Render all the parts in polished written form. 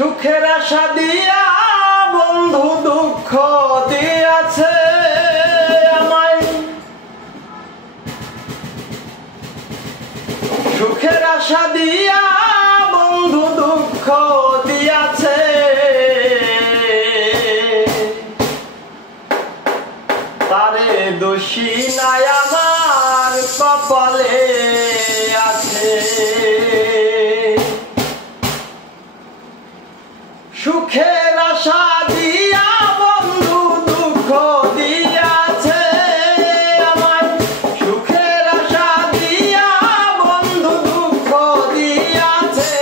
সুখের আশা দিয়া বন্ধু দুঃখ দিয়াছে আমায়, সুখের আশা দিয়া বন্ধু দুঃখ দিয়াছে। তারে দোষী নাই আমার কপালে আছে। সুখের আশা দিয়া বন্ধু দুঃখ দিয়াছে আমায়, সুখের আশা দিয়া বন্ধু দুঃখ দিয়াছে।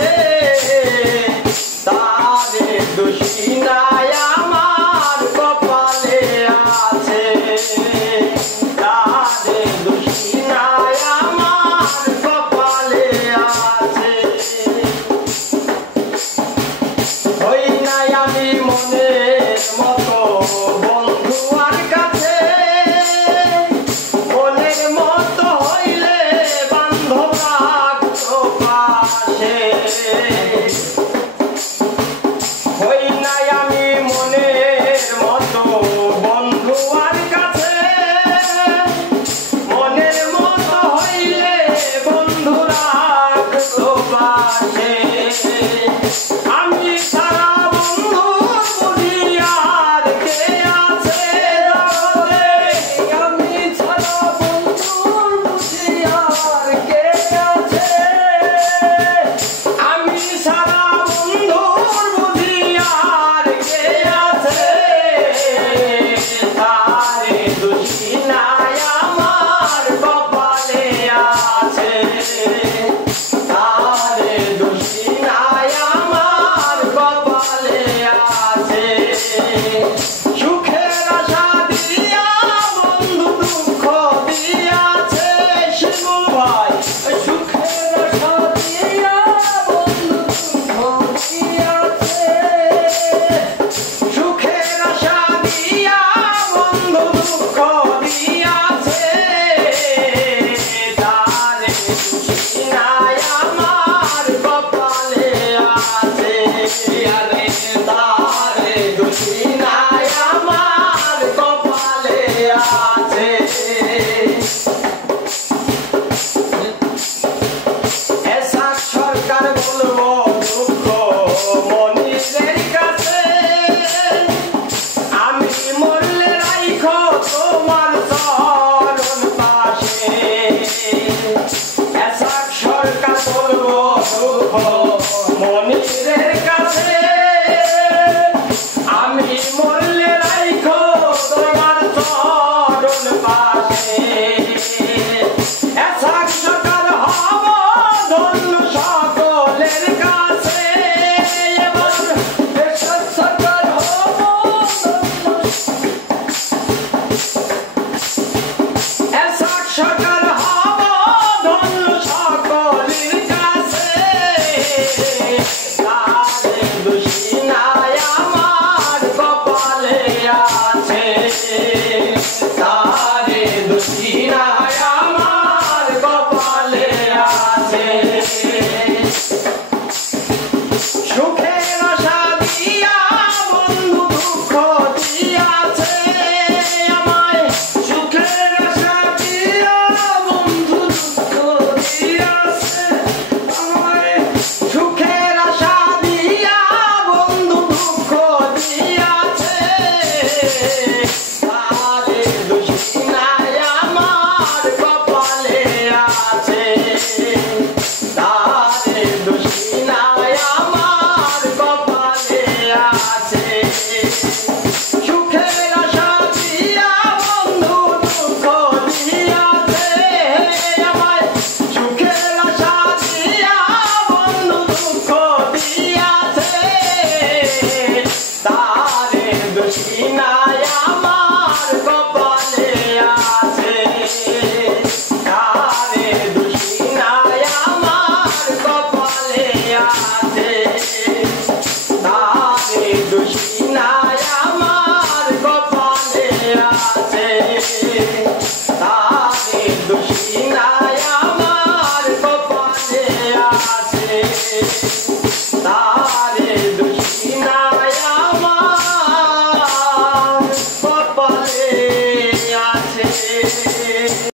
তারে দোষী নাই আমার কপালে আছে, তারে দোষী নাই আমার কপালে আছে। হই নাই আমি মনের মতো বন্ধু আর কাছে, মনের মতো হইলে বান্ধব রাখতো পাশে। হই নাই আমি মনের মতো বন্ধু আর কাছে, মনের মতো হইলে বন্ধু রাখতো পাশে। আমি